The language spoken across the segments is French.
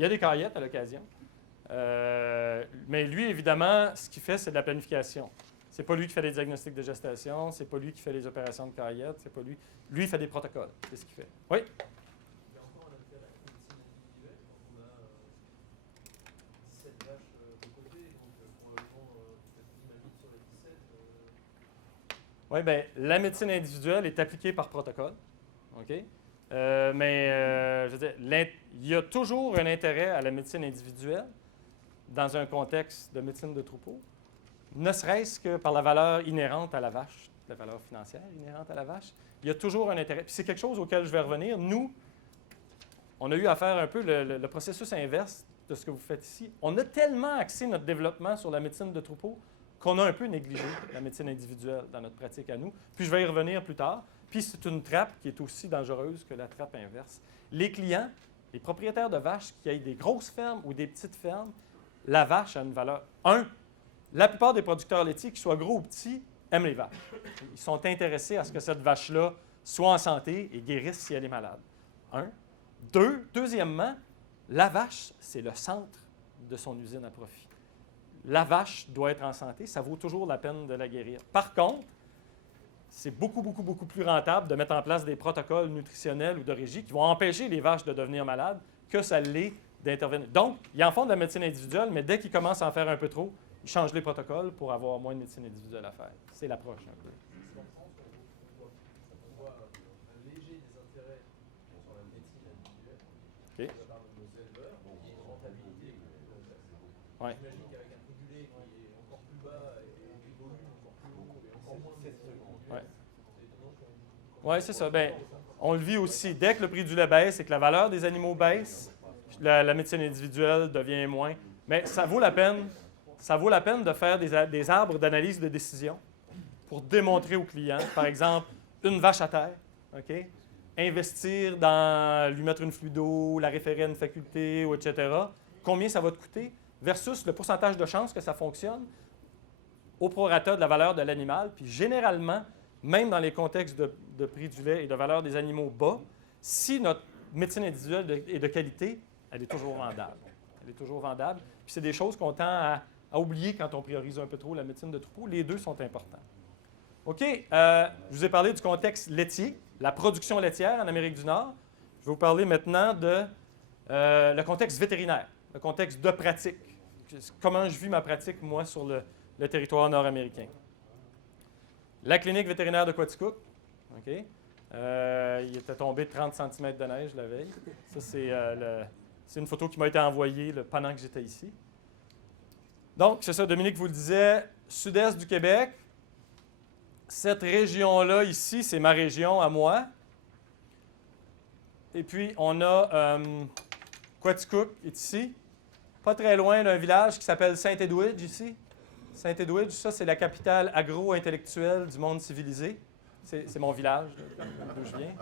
Il y a des caillettes à l'occasion. Mais lui, évidemment, ce qu'il fait, c'est de la planification. C'est pas lui qui fait les diagnostics de gestation, c'est pas lui qui fait les opérations de caillettes, c'est pas lui. Lui, il fait des protocoles. C'est ce qu'il fait. Oui? Il y a encore un intérêt à la médecine individuelle quand on a 17 vaches de côté, donc probablement peut-être 10 mammifs sur les 17. Oui, bien, la médecine individuelle est appliquée par protocole. OK? Je veux dire, il y a toujours un intérêt à la médecine individuelle dans un contexte de médecine de troupeau, ne serait-ce que par la valeur inhérente à la vache, la valeur financière inhérente à la vache. Il y a toujours un intérêt. Puis c'est quelque chose auquel je vais revenir. Nous, on a eu à faire un peu le processus inverse de ce que vous faites ici. On a tellement axé notre développement sur la médecine de troupeau qu'on a un peu négligé la médecine individuelle dans notre pratique à nous. Puis je vais y revenir plus tard. Puis c'est une trappe qui est aussi dangereuse que la trappe inverse. Les clients, les propriétaires de vaches qui aient des grosses fermes ou des petites fermes, la vache a une valeur. La plupart des producteurs laitiers, qu'ils soient gros ou petits, aiment les vaches. Ils sont intéressés à ce que cette vache-là soit en santé et guérisse si elle est malade. Deuxièmement, la vache, c'est le centre de son usine à profit. La vache doit être en santé, ça vaut toujours la peine de la guérir. Par contre, c'est beaucoup plus rentable de mettre en place des protocoles nutritionnels ou de régie qui vont empêcher les vaches de devenir malades que ça l'est d'intervenir. Donc, ils en font de la médecine individuelle, mais dès qu'ils commencent à en faire un peu trop, ils changent les protocoles pour avoir moins de médecine individuelle à faire. C'est l'approche un peu. En France, on voit un léger désintérêt sur la médecine individuelle de la part de nos éleveurs, qui est une rentabilité. Ouais. J'imagine qu'avec un prix du lait qui est encore plus bas et des volumes encore plus hauts et encore moins de Ouais. c'est étonnant qu'on... Oui, c'est ça. Bien, on le vit aussi. Dès que le prix du lait baisse et que la valeur des animaux baisse, la médecine individuelle devient moins. Mais ça vaut la peine de faire des arbres d'analyse de décision pour démontrer aux clients, par exemple, une vache à terre, OK? Investir dans lui mettre une fluido, la référer à une faculté, ou etc. Combien ça va te coûter versus le pourcentage de chance que ça fonctionne au prorata de la valeur de l'animal. Puis généralement, même dans les contextes de prix du lait et de valeur des animaux bas, si notre médecine individuelle est de qualité, elle est toujours vendable. Elle est toujours vendable. Puis c'est des choses qu'on tend à oublier quand on priorise un peu trop la médecine de troupeau. Les deux sont importants. OK. Je vous ai parlé du contexte laitier, la production laitière en Amérique du Nord. Je vais vous parler maintenant de le contexte vétérinaire, le contexte de pratique. Comment je vis ma pratique, moi, sur le territoire nord-américain. La clinique vétérinaire de Quaticook. OK. Il était tombé de 30 cm de neige la veille. Ça, c'est une photo qui m'a été envoyée pendant que j'étais ici. Donc, c'est ça, Dominique vous le disait, sud-est du Québec. Cette région-là, ici, c'est ma région à moi. Et puis, on a Quaticook est ici. Pas très loin d'un village qui s'appelle Saint-Edwidge, ici. Saint-Edwidge, ça, c'est la capitale agro-intellectuelle du monde civilisé. C'est mon village, d'où je viens.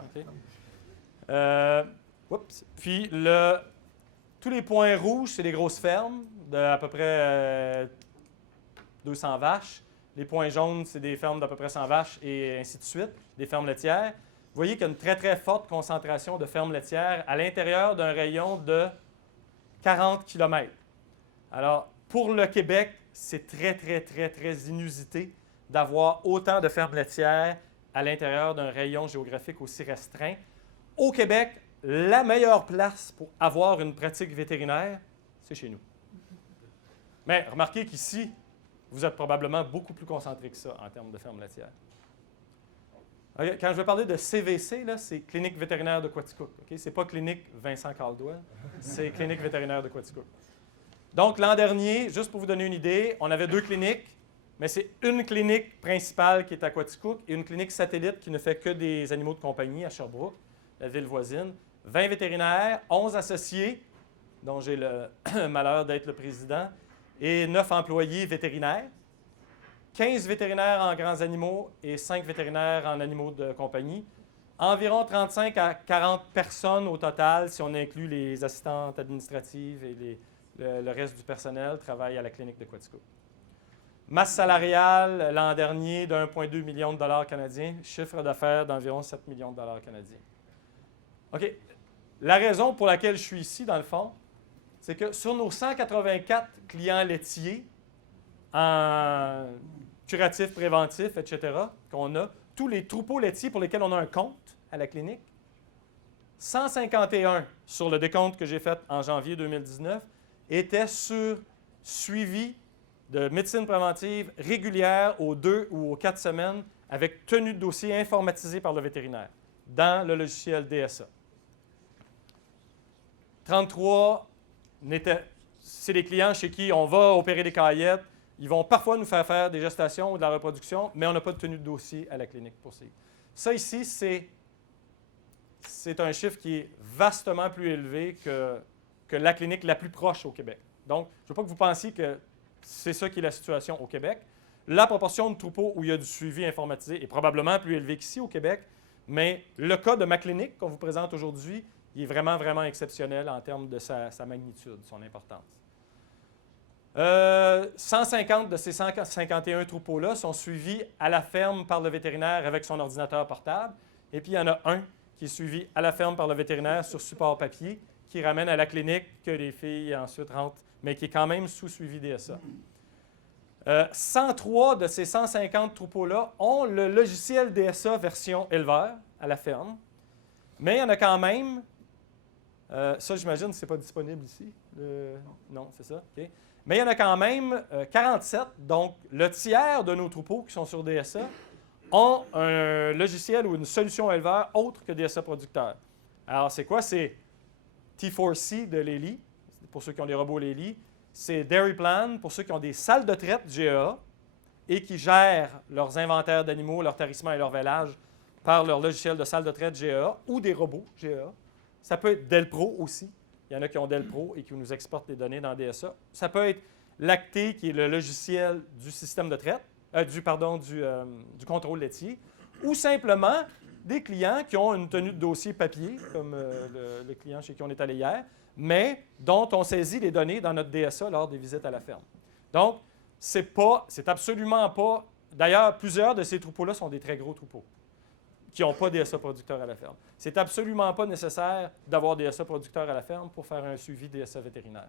OK. Puis, tous les points rouges, c'est des grosses fermes d'à peu près 200 vaches. Les points jaunes, c'est des fermes d'à peu près 100 vaches et ainsi de suite, des fermes laitières. Vous voyez qu'il y a une très forte concentration de fermes laitières à l'intérieur d'un rayon de 40 km. Alors, pour le Québec, c'est très inusité d'avoir autant de fermes laitières à l'intérieur d'un rayon géographique aussi restreint. Au Québec, la meilleure place pour avoir une pratique vétérinaire, c'est chez nous. Mais remarquez qu'ici, vous êtes probablement beaucoup plus concentré que ça en termes de fermes laitières. Okay, quand je vais parler de CVC, là, c'est Clinique vétérinaire de Quaticook. Okay? Ce n'est pas Clinique Vincent Caldwell, c'est Clinique vétérinaire de Quaticook. Donc, l'an dernier, juste pour vous donner une idée, on avait 2 cliniques, mais c'est une clinique principale qui est à Quaticook et une clinique satellite qui ne fait que des animaux de compagnie à Sherbrooke, la ville voisine. 20 vétérinaires, 11 associés, dont j'ai le malheur d'être le président, et 9 employés vétérinaires. 15 vétérinaires en grands animaux et 5 vétérinaires en animaux de compagnie. Environ 35 à 40 personnes au total, si on inclut les assistantes administratives et le reste du personnel, travaillent à la clinique de Quaticook. Masse salariale l'an dernier de 1,2 million de dollars canadiens, chiffre d'affaires d'environ 7 millions de dollars canadiens. OK. La raison pour laquelle je suis ici, dans le fond, c'est que sur nos 184 clients laitiers en curatif, préventif, etc., qu'on a, tous les troupeaux laitiers pour lesquels on a un compte à la clinique, 151 sur le décompte que j'ai fait en janvier 2019 étaient sur suivi de médecine préventive régulière aux 2 ou aux 4 semaines avec tenue de dossier informatisé par le vétérinaire dans le logiciel DSA. 33 c'est des clients chez qui on va opérer des caillettes. Ils vont parfois nous faire des gestations ou de la reproduction, mais on n'a pas de tenue de dossier à la clinique pour ces. Ça ici, c'est un chiffre qui est vastement plus élevé que la clinique la plus proche au Québec. Donc, je ne veux pas que vous pensiez que c'est ça qui est la situation au Québec. La proportion de troupeaux où il y a du suivi informatisé est probablement plus élevée qu'ici au Québec, mais le cas de ma clinique qu'on vous présente aujourd'hui, il est vraiment, vraiment exceptionnel en termes de sa magnitude, son importance. 150 de ces 151 troupeaux-là sont suivis à la ferme par le vétérinaire avec son ordinateur portable. Et puis, il y en a un qui est suivi à la ferme par le vétérinaire sur support papier, qui ramène à la clinique que les filles ensuite rentrent, mais qui est quand même sous suivi DSA. 103 de ces 150 troupeaux-là ont le logiciel DSA version éleveur à la ferme, mais il y en a quand même, ça j'imagine que ce n'est pas disponible ici. Non, c'est ça, OK. Mais il y en a quand même 47, donc le tiers de nos troupeaux qui sont sur DSA ont un logiciel ou une solution éleveur autre que DSA producteur. Alors, c'est quoi? C'est T4C de Lely, pour ceux qui ont des robots Lely. C'est DairyPlan pour ceux qui ont des salles de traite GEA et qui gèrent leurs inventaires d'animaux, leur tarissement et leur vêlage par leur logiciel de salle de traite GEA ou des robots GEA. Ça peut être Delpro aussi. Il y en a qui ont Delpro et qui nous exportent les données dans DSA. Ça peut être Lacté, qui est le logiciel du système de traite, du contrôle laitier, ou simplement des clients qui ont une tenue de dossier papier, comme le client chez qui on est allé hier, mais dont on saisit les données dans notre DSA lors des visites à la ferme. Donc, c'est absolument pas... D'ailleurs, plusieurs de ces troupeaux-là sont des très gros troupeaux qui n'ont pas DSA producteur à la ferme. C'est absolument pas nécessaire d'avoir DSA producteur à la ferme pour faire un suivi DSA vétérinaire.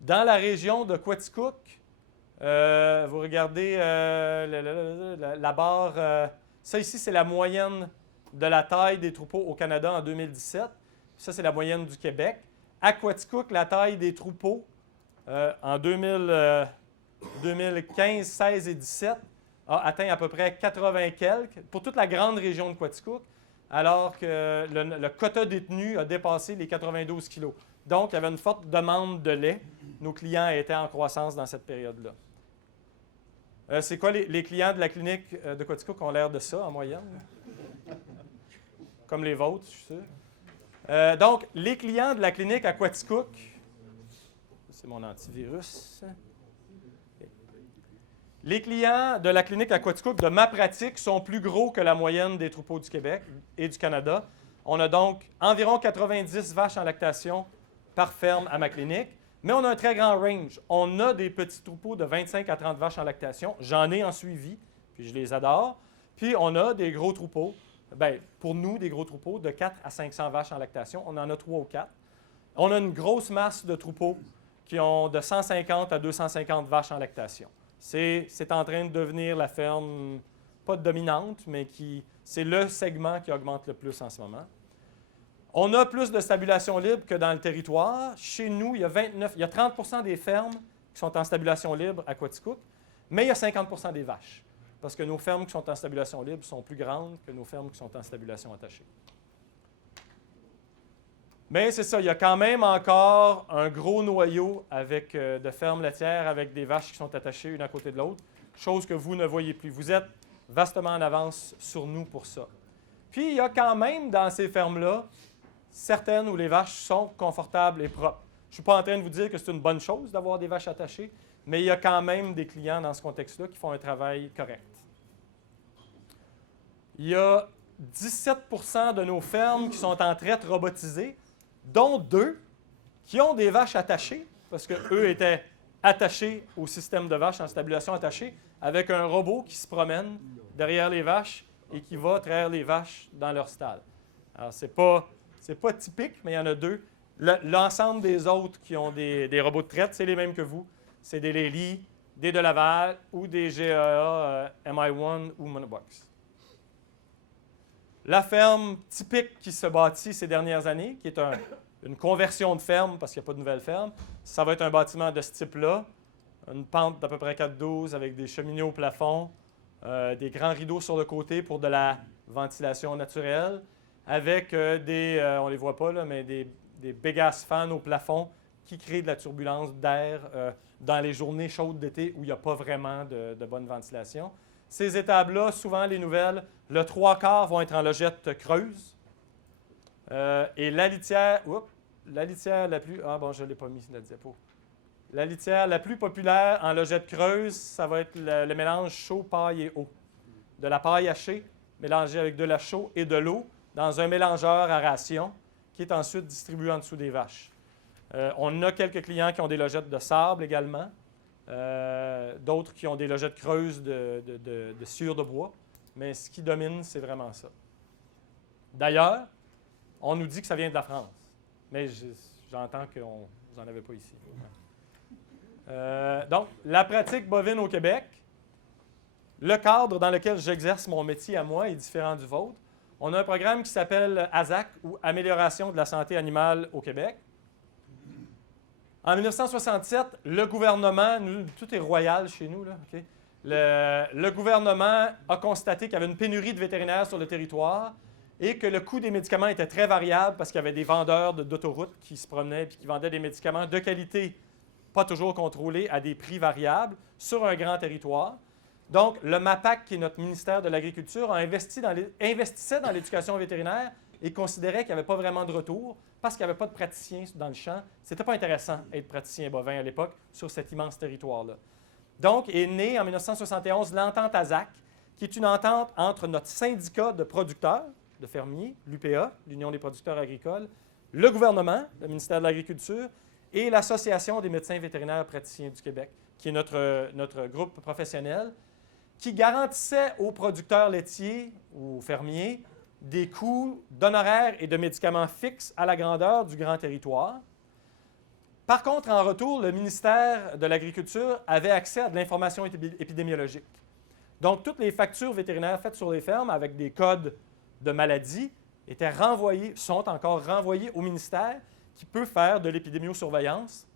Dans la région de Quaticook, vous regardez la barre... ça ici, c'est la moyenne de la taille des troupeaux au Canada en 2017. Ça, c'est la moyenne du Québec. À Quaticook, la taille des troupeaux en 2015, 16 et 17 a atteint à peu près 80 quelques pour toute la grande région de Quaticook, alors que le quota détenu a dépassé les 92 kilos. Donc, il y avait une forte demande de lait. Nos clients étaient en croissance dans cette période-là. C'est quoi les clients de la clinique de Quaticook ont l'air de ça en moyenne? Comme les vôtres, je suis sûr. Donc, les clients de la clinique à Quaticook, c'est mon antivirus. Les clients de la clinique à Quaticook, de ma pratique, sont plus gros que la moyenne des troupeaux du Québec et du Canada. On a donc environ 90 vaches en lactation par ferme à ma clinique, mais on a un très grand range. On a des petits troupeaux de 25 à 30 vaches en lactation. J'en ai en suivi, puis je les adore. Puis on a des gros troupeaux, pour nous, des gros troupeaux de 4 à 500 vaches en lactation. On en a 3 ou 4. On a une grosse masse de troupeaux qui ont de 150 à 250 vaches en lactation. C'est en train de devenir la ferme, pas dominante, mais c'est le segment qui augmente le plus en ce moment. On a plus de stabulation libre que dans le territoire. Chez nous, il y a 30 des fermes qui sont en stabulation libre à Quaticook, mais il y a 50 des vaches, parce que nos fermes qui sont en stabulation libre sont plus grandes que nos fermes qui sont en stabulation attachée. Mais c'est ça, il y a quand même encore un gros noyau de fermes laitières avec des vaches qui sont attachées une à côté de l'autre, chose que vous ne voyez plus. Vous êtes vastement en avance sur nous pour ça. Puis, il y a quand même dans ces fermes-là certaines où les vaches sont confortables et propres. Je ne suis pas en train de vous dire que c'est une bonne chose d'avoir des vaches attachées, mais il y a quand même des clients dans ce contexte-là qui font un travail correct. Il y a 17 % de nos fermes qui sont en traite robotisée, dont 2 qui ont des vaches attachées, parce qu'eux étaient attachés au système de vaches en stabulation attachée, avec un robot qui se promène derrière les vaches et qui va traire les vaches dans leur stall. Alors, c'est pas typique, mais il y en a 2. L'ensemble des autres qui ont des robots de traite, c'est les mêmes que vous. C'est des Lely, des De Laval ou des GEA MI1 ou Monobox. La ferme typique qui se bâtit ces dernières années, qui est une conversion de ferme parce qu'il n'y a pas de nouvelle ferme, ça va être un bâtiment de ce type-là, une pente d'à peu près 4,12 avec des cheminées au plafond, des grands rideaux sur le côté pour de la ventilation naturelle, avec on ne les voit pas, là, mais des big-ass fans au plafond qui créent de la turbulence d'air dans les journées chaudes d'été où il n'y a pas vraiment de bonne ventilation. Ces étables-là, souvent les nouvelles, le 3/4 vont être en logette creuse. Et la litière la plus... Ah bon, je ne l'ai pas mis sur la diapo. La litière la plus populaire en logette creuse, ça va être le mélange chaud, paille et eau. De la paille hachée mélangée avec de la chaux et de l'eau dans un mélangeur à ration qui est ensuite distribué en dessous des vaches. On a quelques clients qui ont des logettes de sable également, d'autres qui ont des logettes creuses de sciure de bois, mais ce qui domine, c'est vraiment ça. D'ailleurs, on nous dit que ça vient de la France, mais j'entends que vous n'en avez pas ici. Donc, la pratique bovine au Québec, le cadre dans lequel j'exerce mon métier à moi est différent du vôtre. On a un programme qui s'appelle ASAC, ou Amélioration de la santé animale au Québec. En 1967, le gouvernement, tout est royal chez nous, là, OK? Le gouvernement a constaté qu'il y avait une pénurie de vétérinaires sur le territoire et que le coût des médicaments était très variable parce qu'il y avait des vendeurs d'autoroutes qui se promenaient et qui vendaient des médicaments de qualité, pas toujours contrôlés, à des prix variables sur un grand territoire. Donc, le MAPAC, qui est notre ministère de l'Agriculture, investissait dans l'éducation vétérinaire et considérait qu'il n'y avait pas vraiment de retour parce qu'il n'y avait pas de praticiens dans le champ. Ce n'était pas intéressant d'être praticien bovin à l'époque sur cet immense territoire-là. Donc, est née en 1971 l'entente ASAC, qui est une entente entre notre syndicat de producteurs, de fermiers, l'UPA, l'Union des producteurs agricoles, le gouvernement, le ministère de l'Agriculture, et l'Association des médecins vétérinaires praticiens du Québec, qui est notre groupe professionnel, qui garantissait aux producteurs laitiers, aux fermiers, des coûts d'honoraires et de médicaments fixes à la grandeur du grand territoire. Par contre, en retour, le ministère de l'Agriculture avait accès à de l'information épidémiologique. Donc, toutes les factures vétérinaires faites sur les fermes avec des codes de maladies sont encore renvoyées au ministère qui peut faire de l'épidémiosurveillance.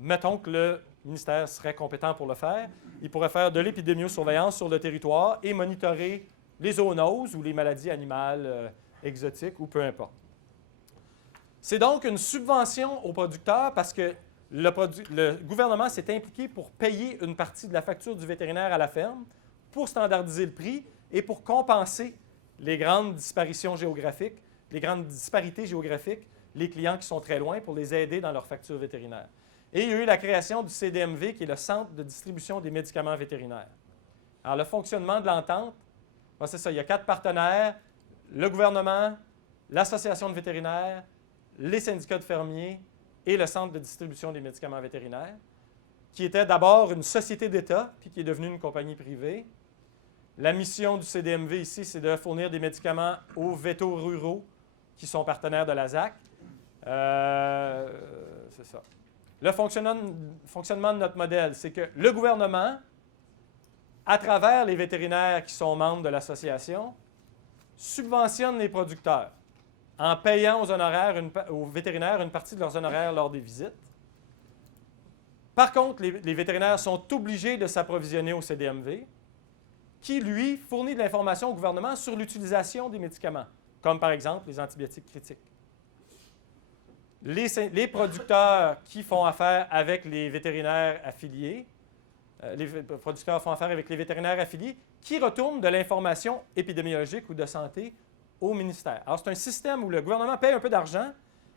Mettons que le ministère serait compétent pour le faire. Il pourrait faire de l'épidémiosurveillance sur le territoire et monitorer les zoonoses ou les maladies animales exotiques ou peu importe. C'est donc une subvention aux producteurs parce que le gouvernement s'est impliqué pour payer une partie de la facture du vétérinaire à la ferme, pour standardiser le prix et pour compenser les grandes disparitions géographiques, les grandes disparités géographiques, les clients qui sont très loin pour les aider dans leur facture vétérinaire. Et il y a eu la création du CDMV, qui est le Centre de distribution des médicaments vétérinaires. Alors, le fonctionnement de l'entente, c'est ça, il y a 4 partenaires, le gouvernement, l'association de vétérinaires, les syndicats de fermiers et le Centre de distribution des médicaments vétérinaires, qui était d'abord une société d'État, puis qui est devenue une compagnie privée. La mission du CDMV ici, c'est de fournir des médicaments aux vétos ruraux qui sont partenaires de la ZAC. C'est ça. Le fonctionnement de notre modèle, c'est que le gouvernement, à travers les vétérinaires qui sont membres de l'association, subventionne les producteurs en payant aux vétérinaires une partie de leurs honoraires lors des visites. Par contre, les vétérinaires sont obligés de s'approvisionner au CDMV, qui, lui, fournit de l'information au gouvernement sur l'utilisation des médicaments, comme par exemple les antibiotiques critiques. Les producteurs qui font affaire avec les vétérinaires affiliés, qui retournent de l'information épidémiologique ou de santé au ministère. Alors, c'est un système où le gouvernement paye un peu d'argent,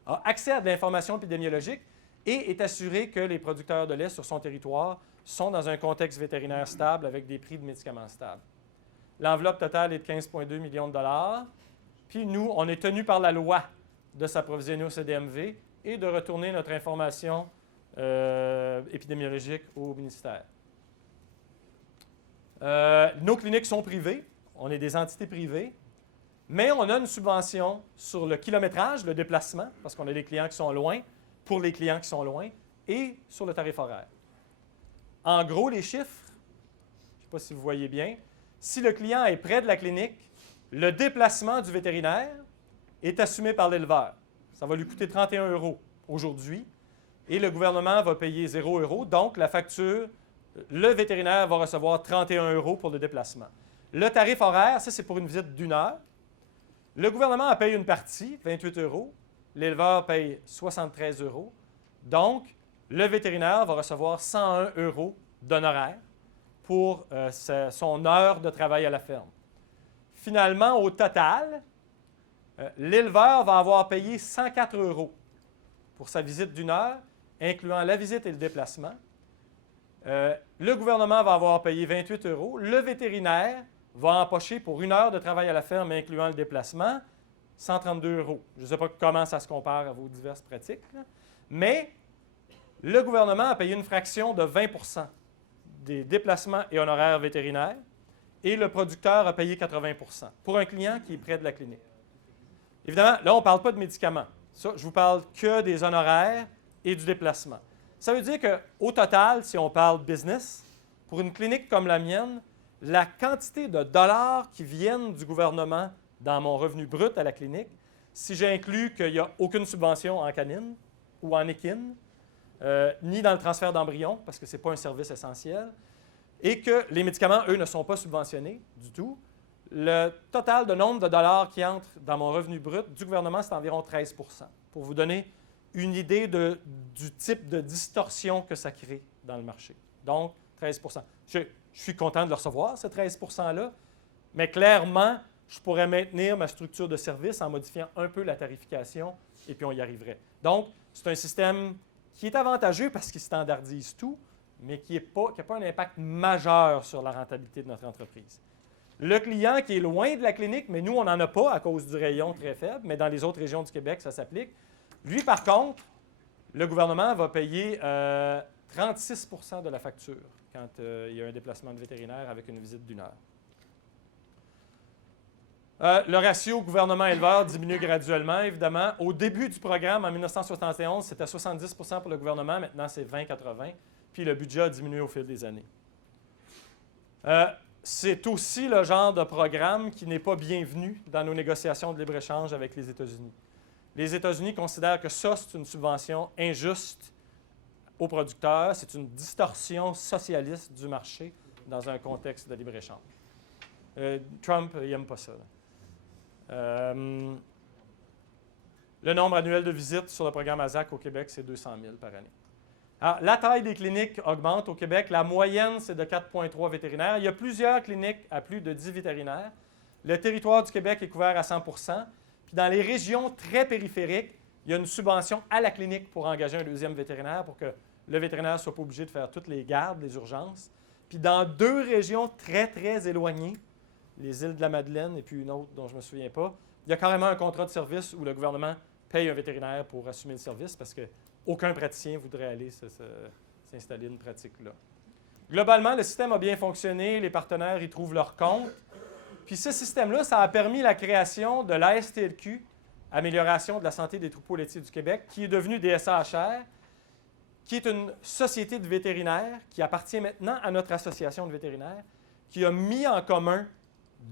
a accès à de l'information épidémiologique et est assuré que les producteurs de lait sur son territoire sont dans un contexte vétérinaire stable avec des prix de médicaments stables. L'enveloppe totale est de 15,2 millions de dollars. Puis nous, on est tenu par la loi de s'approvisionner au CDMV et de retourner notre information épidémiologique au ministère. Nos cliniques sont privées. On est des entités privées. mais on a une subvention sur le kilométrage, le déplacement, parce qu'on a des clients qui sont loin, pour les clients qui sont loin, et sur le tarif horaire. En gros, les chiffres, je ne sais pas si vous voyez bien, si le client est près de la clinique, le déplacement du vétérinaire est assumé par l'éleveur. Ça va lui coûter 31 € aujourd'hui, et le gouvernement va payer 0 €. Donc, la facture, le vétérinaire va recevoir 31 € pour le déplacement. Le tarif horaire, ça, c'est pour une visite d'1 heure. Le gouvernement paye une partie, 28 €. L'éleveur paye 73 €. Donc, le vétérinaire va recevoir 101 € d'honoraires pour son heure de travail à la ferme. Finalement, au total, l'éleveur va avoir payé 104 € pour sa visite d'1 heure, incluant la visite et le déplacement. Le gouvernement va avoir payé 28 €. Le vétérinaire va empocher pour 1 heure de travail à la ferme, incluant le déplacement, 132 €. Je ne sais pas comment ça se compare à vos diverses pratiques, là. Mais le gouvernement a payé une fraction de 20 % des déplacements et honoraires vétérinaires et le producteur a payé 80 % pour un client qui est près de la clinique. Évidemment, là, on ne parle pas de médicaments. Ça, je vous parle que des honoraires et du déplacement. Ça veut dire qu'au total, si on parle business, pour une clinique comme la mienne, la quantité de dollars qui viennent du gouvernement dans mon revenu brut à la clinique, si j'inclus qu'il n'y a aucune subvention en canine ou en équine, ni dans le transfert d'embryons, parce que ce n'est pas un service essentiel, et que les médicaments, eux, ne sont pas subventionnés du tout, le total de nombre de dollars qui entrent dans mon revenu brut du gouvernement, c'est environ 13 %. Pour vous donner une idée du type de distorsion que ça crée dans le marché. Donc, 13 %. Je suis content de le recevoir, ce 13 % mais clairement, je pourrais maintenir ma structure de service en modifiant un peu la tarification et puis on y arriverait. Donc, c'est un système qui est avantageux parce qu'il standardise tout, mais qui n'a pas un impact majeur sur la rentabilité de notre entreprise. Le client qui est loin de la clinique, mais nous, on n'en a pas à cause du rayon très faible, mais dans les autres régions du Québec, ça s'applique. Lui, par contre, le gouvernement va payer 36 % de la facture quand il y a un déplacement de vétérinaire avec une visite d'1 heure. Le ratio gouvernement-éleveur diminue graduellement, évidemment. Au début du programme, en 1971, c'était 70 % pour le gouvernement. Maintenant, c'est 20-80 %. Puis le budget a diminué au fil des années. C'est aussi le genre de programme qui n'est pas bienvenu dans nos négociations de libre-échange avec les États-Unis. Les États-Unis considèrent que ça, c'est une subvention injuste aux producteurs. C'est une distorsion socialiste du marché dans un contexte de libre-échange. Trump, il n'aime pas ça. Le nombre annuel de visites sur le programme ASAC au Québec, c'est 200 000 par année. Alors, la taille des cliniques augmente au Québec. La moyenne, c'est de 4,3 vétérinaires. Il y a plusieurs cliniques à plus de 10 vétérinaires. Le territoire du Québec est couvert à 100 %. Puis dans les régions très périphériques, il y a une subvention à la clinique pour engager un deuxième vétérinaire pour que le vétérinaire ne soit pas obligé de faire toutes les gardes, les urgences. Puis dans 2 régions très, très éloignées, les îles de la Madeleine et puis une autre dont je ne me souviens pas, il y a carrément un contrat de service où le gouvernement paye un vétérinaire pour assumer le service parce qu'aucun praticien ne voudrait aller s'installer une pratique-là. Globalement, le système a bien fonctionné, les partenaires y trouvent leur compte. Puis ce système-là, ça a permis la création de l'ASTLQ, Amélioration de la santé des troupeaux laitiers du Québec, qui est devenue DSA-HR, qui est une société de vétérinaires qui appartient maintenant à notre association de vétérinaires, qui a mis en commun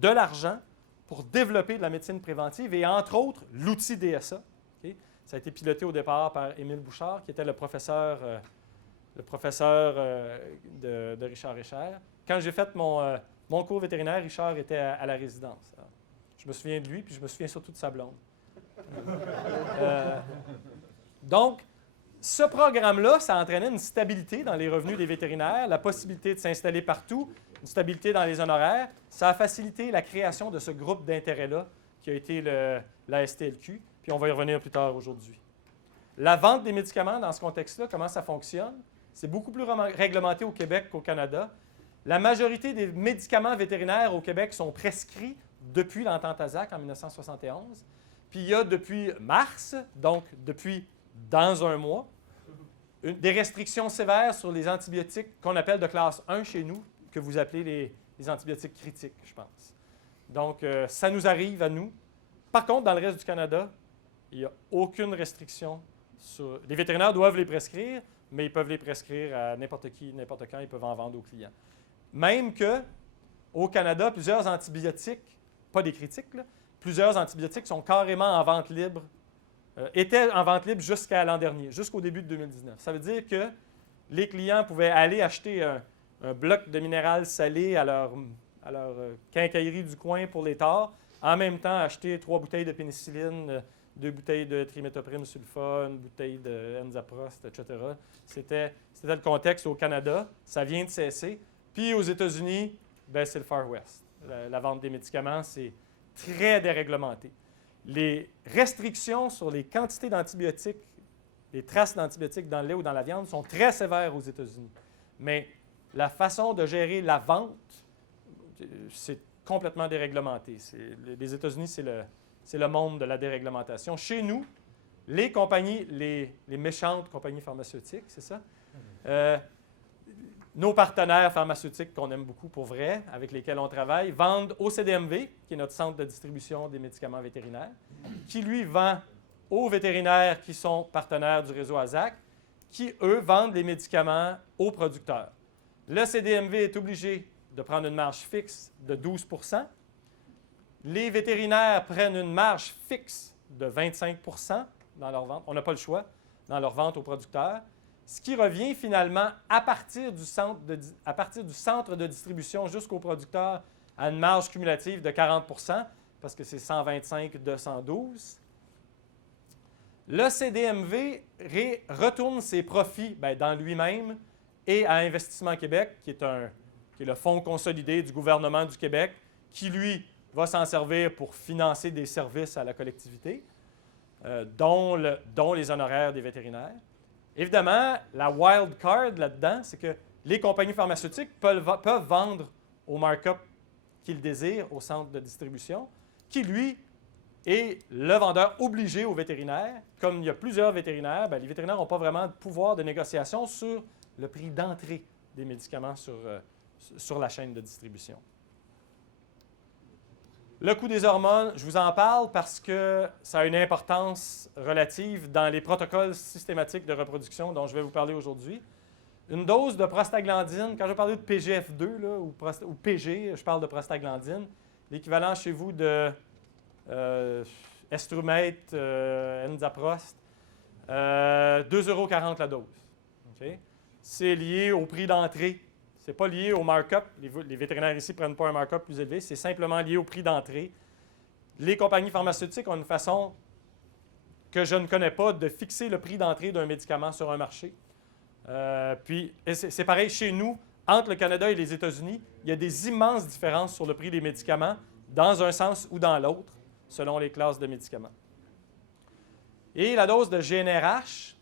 de l'argent pour développer de la médecine préventive et, entre autres, l'outil DSA. Okay? Ça a été piloté au départ par Émile Bouchard, qui était le professeur de Richard Richer. Quand j'ai fait mon cours vétérinaire, Richard était à la résidence. Alors, je me souviens de lui, puis je me souviens surtout de sa blonde. Donc, ce programme-là, ça entraînait une stabilité dans les revenus des vétérinaires, la possibilité de s'installer partout, une stabilité dans les honoraires. Ça a facilité la création de ce groupe d'intérêt-là qui a été la STLQ, puis on va y revenir plus tard aujourd'hui. La vente des médicaments dans ce contexte-là, comment ça fonctionne? C'est beaucoup plus réglementé au Québec qu'au Canada. La majorité des médicaments vétérinaires au Québec sont prescrits depuis l'entente ASAC en 1971. Puis il y a depuis mars, donc depuis dans un mois, des restrictions sévères sur les antibiotiques qu'on appelle de classe 1 chez nous, que vous appelez les antibiotiques critiques, je pense. Donc, ça nous arrive à nous. Par contre, dans le reste du Canada, il n'y a aucune restriction. Les vétérinaires doivent les prescrire, mais ils peuvent les prescrire à n'importe qui, n'importe quand, ils peuvent en vendre aux clients. Même qu'au Canada, plusieurs antibiotiques, pas des critiques, là, plusieurs antibiotiques sont carrément en vente libre, étaient en vente libre jusqu'à l'an dernier, jusqu'au début de 2019. Ça veut dire que les clients pouvaient aller acheter un bloc de minéral salé à leur quincaillerie du coin pour les tares, en même temps acheter 3 bouteilles de pénicilline, 2 bouteilles de triméthoprim sulfa, une bouteille de Enzaprost, etc. C'était le contexte au Canada. Ça vient de cesser. Puis aux États-Unis, ben, c'est le Far West. La vente des médicaments, c'est très déréglementé. Les restrictions sur les quantités d'antibiotiques, les traces d'antibiotiques dans le lait ou dans la viande sont très sévères aux États-Unis. Mais la façon de gérer la vente, c'est complètement déréglementé. Les États-Unis, c'est le monde de la déréglementation. Chez nous, les compagnies, les méchantes compagnies pharmaceutiques, c'est ça? Nos partenaires pharmaceutiques qu'on aime beaucoup pour vrai, avec lesquels on travaille, vendent au CDMV, qui est notre centre de distribution des médicaments vétérinaires, qui lui vend aux vétérinaires qui sont partenaires du réseau ASAC, qui, eux, vendent les médicaments aux producteurs. Le CDMV est obligé de prendre une marge fixe de 12 %. Les vétérinaires prennent une marge fixe de 25 % dans leur vente. On n'a pas le choix dans leur vente aux producteurs. Ce qui revient finalement à partir du centre de distribution jusqu'aux producteurs à une marge cumulative de 40 % parce que c'est 125 212. Le CDMV retourne ses profits dans lui-même et à Investissement Québec, qui est le fonds consolidé du gouvernement du Québec, qui, lui, va s'en servir pour financer des services à la collectivité, dont les honoraires des vétérinaires. Évidemment, la wild card là-dedans, c'est que les compagnies pharmaceutiques peuvent vendre au markup qu'ils désirent au centre de distribution, qui, lui, est le vendeur obligé aux vétérinaires. Comme il y a plusieurs vétérinaires, les vétérinaires n'ont pas vraiment de pouvoir de négociation sur le prix d'entrée des médicaments sur la chaîne de distribution. Le coût des hormones, je vous en parle parce que ça a une importance relative dans les protocoles systématiques de reproduction dont je vais vous parler aujourd'hui. Une dose de prostaglandine, quand je parlais de PGF2 là, ou PG, je parle de prostaglandine, l'équivalent chez vous de Estrumate, Enzaprost, 2,40 € la dose. Okay? C'est lié au prix d'entrée. Ce n'est pas lié au markup. Les vétérinaires ici ne prennent pas un markup plus élevé. C'est simplement lié au prix d'entrée. Les compagnies pharmaceutiques ont une façon que je ne connais pas de fixer le prix d'entrée d'un médicament sur un marché. Puis, c'est pareil chez nous, entre le Canada et les États-Unis, il y a des immenses différences sur le prix des médicaments, dans un sens ou dans l'autre, selon les classes de médicaments. Et la dose de GnRH,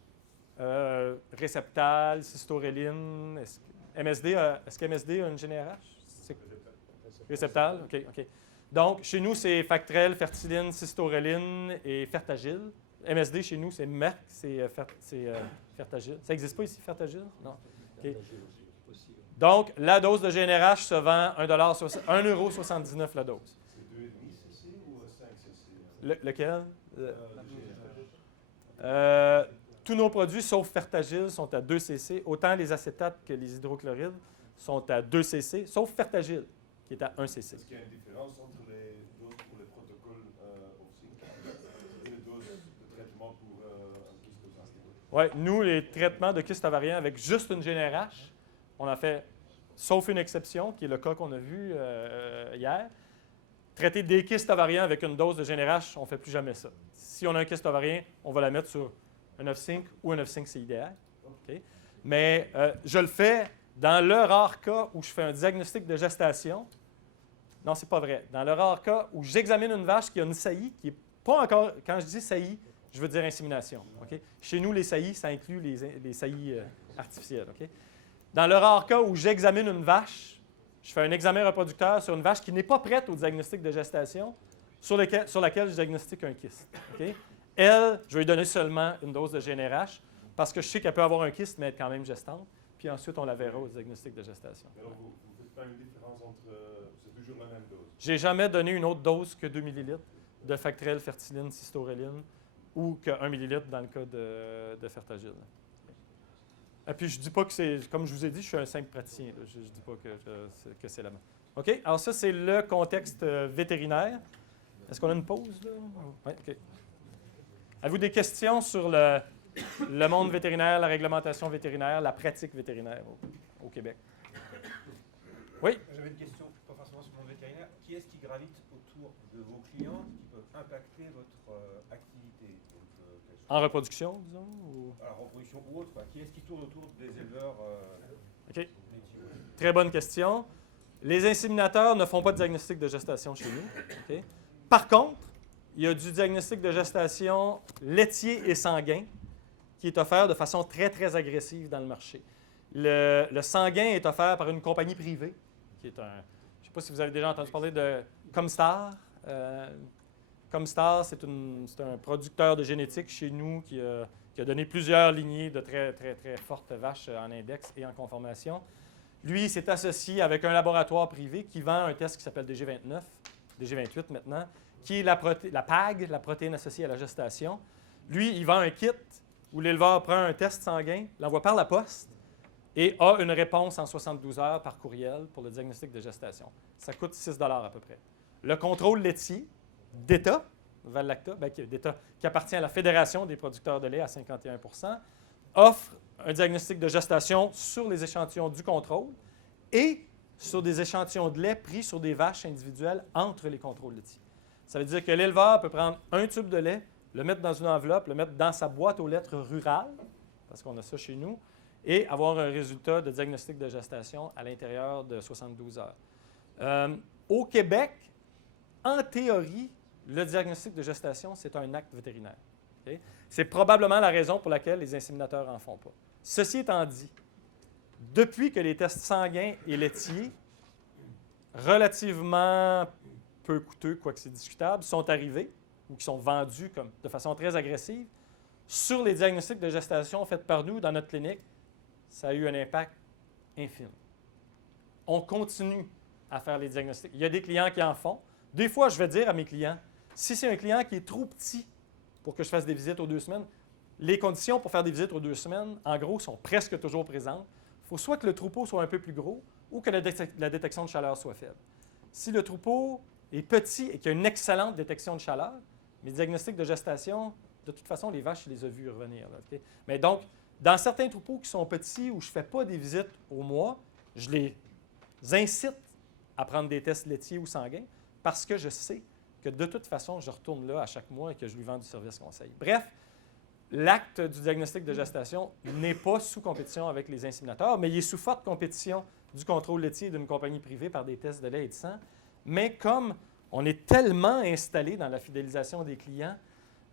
Réceptal, Cystoréline, MSD, est-ce que MSD a une GnRH? Réceptal, OK. Donc, chez nous, c'est Factrel, Fertiline, Cystoréline et Fertagil. MSD, chez nous, c'est Merck, c'est Fertagil. Ça n'existe pas ici, Fertagil? Non. Okay. Donc, la dose de GnRH se vend 1,79 € la dose. C'est 2,5 cc ou 5 cc? Lequel? Tous nos produits, sauf Fertagil, sont à 2 cc. Autant les acétates que les hydrochlorides sont à 2 cc, sauf Fertagil, qui est à 1 cc. Est-ce qu'il y a une différence entre les doses pour les protocoles aussi et les doses de traitement pour un kyste ovarien? Oui, nous, les traitements de kyste ovarien avec juste une GnRH, on a fait, sauf une exception, qui est le cas qu'on a vu hier. Traiter des kystes ovariens avec une dose de GnRH, on ne fait plus jamais ça. Si on a un kyste ovarien, on va la mettre sur un 9,5 ou un 9,5 CIDR. Okay? Mais je le fais dans le rare cas où je fais un diagnostic de gestation. Non, c'est pas vrai. Dans le rare cas où j'examine une vache qui a une saillie, qui n'est pas encore, quand je dis saillie, je veux dire insémination. Okay? Chez nous, les saillies, ça inclut les saillies artificielles. Okay? Dans le rare cas où j'examine une vache, je fais un examen reproducteur sur une vache qui n'est pas prête au diagnostic de gestation, sur laquelle je diagnostique un kyste. Okay? Elle, je vais lui donner seulement une dose de GnRH parce que je sais qu'elle peut avoir un kyste, mais être quand même gestante. Puis ensuite, on la verra au diagnostic de gestation. Alors, vous ne faites pas une différence entre... c'est toujours la même dose? Je n'ai jamais donné une autre dose que 2 ml. de Factrel, Fertiline, Cystoreline, ou que 1 millilitre dans le cas de Fertagil. Et puis, je ne dis pas que c'est, comme je vous ai dit, je suis un simple praticien. Là. Je ne dis pas que c'est la même. OK? Alors ça, c'est le contexte vétérinaire. Est-ce qu'on a une pause, là? Oui, OK. Avez-vous des questions sur le monde vétérinaire, la réglementation vétérinaire, la pratique vétérinaire au Québec? Oui? J'avais une question, pas forcément sur le monde vétérinaire. Qui est-ce qui gravite autour de vos clients qui peuvent impacter votre activité? Donc, En reproduction, disons? Ou... Alors, reproduction ou autre, qui est-ce qui tourne autour des éleveurs OK. laitiers? Très bonne question. Les inséminateurs ne font pas de diagnostic de gestation chez nous. OK? Par contre, il y a du diagnostic de gestation laitier et sanguin qui est offert de façon très, très agressive dans le marché. Le sanguin est offert par une compagnie privée, qui est un... Je ne sais pas si vous avez déjà entendu parler de Comstar. Comstar, c'est un producteur de génétique chez nous qui a donné plusieurs lignées de très, très, très fortes vaches en index et en conformation. Lui, il s'est associé avec un laboratoire privé qui vend un test qui s'appelle DG29, DG28 maintenant, qui est la PAG, la protéine associée à la gestation. Lui, il vend un kit où l'éleveur prend un test sanguin, l'envoie par la poste et a une réponse en 72 heures par courriel pour le diagnostic de gestation. Ça coûte 6 $ à peu près. Le contrôle laitier d'État, Val-Lacta, qui appartient à la Fédération des producteurs de lait à 51 %, offre un diagnostic de gestation sur les échantillons du contrôle et sur des échantillons de lait pris sur des vaches individuelles entre les contrôles laitiers. Ça veut dire que l'éleveur peut prendre un tube de lait, le mettre dans une enveloppe, le mettre dans sa boîte aux lettres rurale, parce qu'on a ça chez nous, et avoir un résultat de diagnostic de gestation à l'intérieur de 72 heures. Au Québec, en théorie, le diagnostic de gestation, c'est un acte vétérinaire. Okay? C'est probablement la raison pour laquelle les inséminateurs n'en font pas. Ceci étant dit, depuis que les tests sanguins et laitiers, relativement peu coûteux, quoique c'est discutable, sont arrivés ou qui sont vendus de façon très agressive, sur les diagnostics de gestation faits par nous dans notre clinique, ça a eu un impact infime. On continue à faire les diagnostics. Il y a des clients qui en font. Des fois, je vais dire à mes clients, si c'est un client qui est trop petit pour que je fasse des visites aux 2 semaines, les conditions pour faire des visites aux 2 semaines, en gros, sont presque toujours présentes. Il faut soit que le troupeau soit un peu plus gros ou que la détection de chaleur soit faible. Si le troupeau est petit et qu'il y a une excellente détection de chaleur, mes diagnostics de gestation, de toute façon, les vaches, je les ai vues revenir. Là, okay? Mais donc, dans certains troupeaux qui sont petits où je ne fais pas des visites au mois, je les incite à prendre des tests laitiers ou sanguins parce que je sais que de toute façon, je retourne là à chaque mois et que je lui vends du service conseil. Bref, l'acte du diagnostic de gestation n'est pas sous compétition avec les inséminateurs, mais il est sous forte compétition du contrôle laitier d'une compagnie privée par des tests de lait et de sang. Mais comme on est tellement installé dans la fidélisation des clients,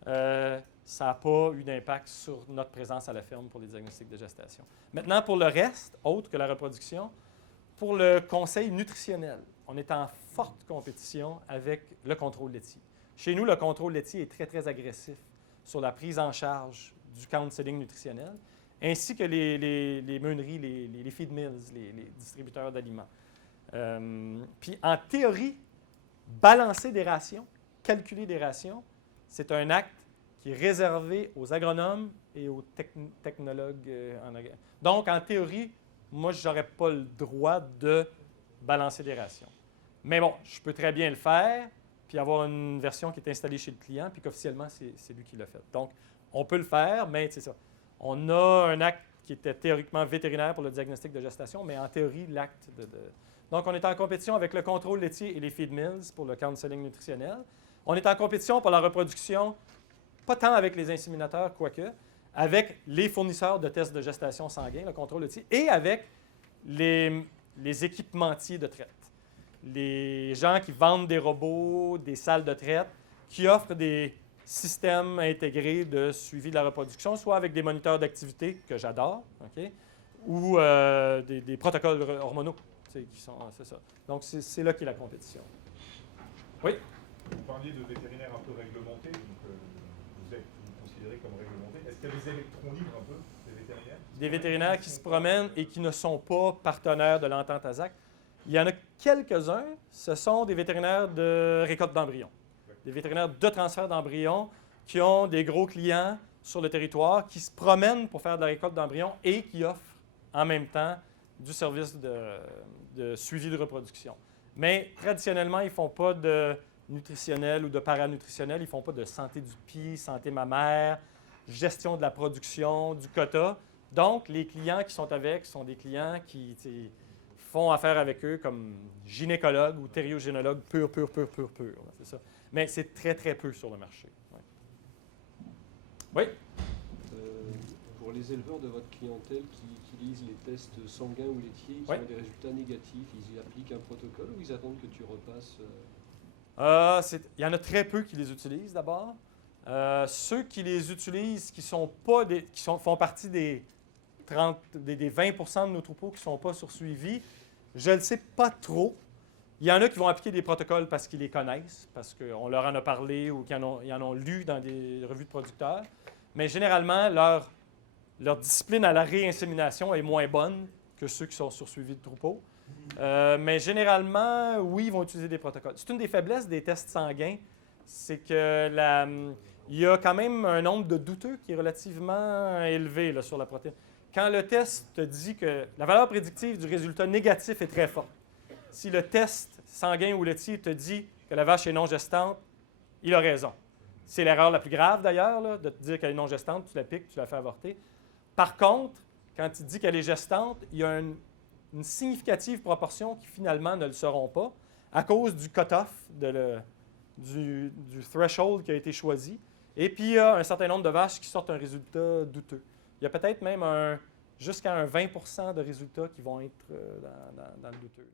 ça n'a pas eu d'impact sur notre présence à la ferme pour les diagnostics de gestation. Maintenant, pour le reste, autre que la reproduction, pour le conseil nutritionnel, on est en forte compétition avec le contrôle laitier. Chez nous, le contrôle laitier est très, très agressif sur la prise en charge du counseling nutritionnel, ainsi que les meuneries, les feed mills, les distributeurs d'aliments. Puis, en théorie, balancer des rations, calculer des rations, c'est un acte qui est réservé aux agronomes et aux technologues. Donc, en théorie, moi, je n'aurais pas le droit de balancer des rations. Mais bon, je peux très bien le faire, puis avoir une version qui est installée chez le client, puis qu'officiellement, c'est lui qui l'a fait. Donc, on peut le faire, mais c'est ça. On a un acte qui était théoriquement vétérinaire pour le diagnostic de gestation, mais en théorie, l'acte de... Donc, on est en compétition avec le contrôle laitier et les feed mills pour le counseling nutritionnel. On est en compétition pour la reproduction, pas tant avec les inséminateurs, quoique, avec les fournisseurs de tests de gestation sanguin, le contrôle laitier, et avec les équipementiers de traite. Les gens qui vendent des robots, des salles de traite, qui offrent des systèmes intégrés de suivi de la reproduction, soit avec des moniteurs d'activité, que j'adore, okay, ou des protocoles hormonaux. C'est ça. Donc, c'est là qu'est la compétition. Oui? Vous parliez de vétérinaires un peu réglementés, donc vous êtes considéré comme réglementé. Est-ce qu'il y a des électrons libres un peu, des vétérinaires? Des vétérinaires qui se promènent et qui ne sont pas partenaires de l'entente ASAC. Il y en a quelques-uns, ce sont des vétérinaires de récolte d'embryons. des vétérinaires de transfert d'embryons qui ont des gros clients sur le territoire, qui se promènent pour faire de la récolte d'embryons et qui offrent en même temps du service de suivi de reproduction. Mais traditionnellement, ils ne font pas de nutritionnel ou de paranutritionnel, ils ne font pas de santé du pied, santé mammaire, gestion de la production, du quota. Donc, les clients qui sont avec sont des clients qui font affaire avec eux comme gynécologues ou thériogénologues pur. C'est ça. Mais c'est très, très peu sur le marché. Ouais. Oui? Pour les éleveurs de votre clientèle qui utilisent les tests sanguins ou laitiers, qui Ouais. ont des résultats négatifs, ils y appliquent un protocole ou ils attendent que tu repasses Il y en a très peu qui les utilisent d'abord. Ceux qui les utilisent, qui font partie des 20 de nos troupeaux qui ne sont pas sur suivi, je ne le sais pas trop. Il y en a qui vont appliquer des protocoles parce qu'ils les connaissent, parce qu'on leur en a parlé ou qu'ils en ont lu dans des revues de producteurs. Mais généralement, leur discipline à la réinsémination est moins bonne que ceux qui sont sur suivi de troupeau. Mais généralement, oui, ils vont utiliser des protocoles. C'est une des faiblesses des tests sanguins, c'est que il y a quand même un nombre de douteux qui est relativement élevé là, sur la protéine. Quand le test te dit que la valeur prédictive du résultat négatif est très forte, si le test sanguin ou laitier te dit que la vache est non gestante, il a raison. C'est l'erreur la plus grave d'ailleurs, là, de te dire qu'elle est non gestante, tu la piques, tu la fais avorter. Par contre, quand il dit qu'elle est gestante, il y a une significative proportion qui finalement ne le seront pas à cause du cut-off, du threshold qui a été choisi. Et puis, il y a un certain nombre de vaches qui sortent un résultat douteux. Il y a peut-être même jusqu'à un 20 de résultats qui vont être dans le douteux.